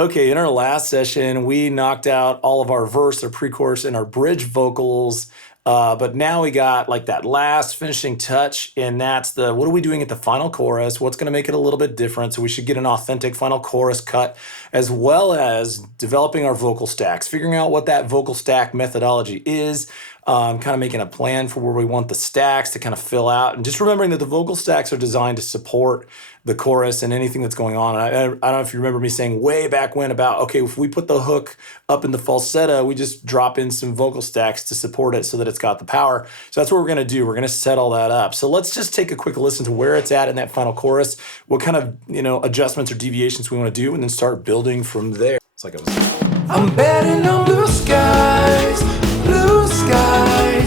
Okay, in our last session, we knocked out all of our verse, our pre-chorus, and our bridge vocals. But now we got like that last finishing touch, and that's the what are we doing at the final chorus? What's going to make it a little bit different? So we should get an authentic final chorus cut, as well as developing our vocal stacks, figuring out what that vocal stack methodology is, kind of making a plan for where we want the stacks to kind of fill out, and just remembering that the vocal stacks are designed to support the chorus and anything that's going on. I don't know if you remember me saying way back when about, okay, if we put the hook up in the falsetto, we just drop in some vocal stacks to support it so that it's got the power. So that's what we're going to do. We're going to set all that up. So let's just take a quick listen to where it's at in that final chorus, what kind of, adjustments or deviations we want to do, and then start building from there. It's like I was. I'm betting on blue skies, blue skies.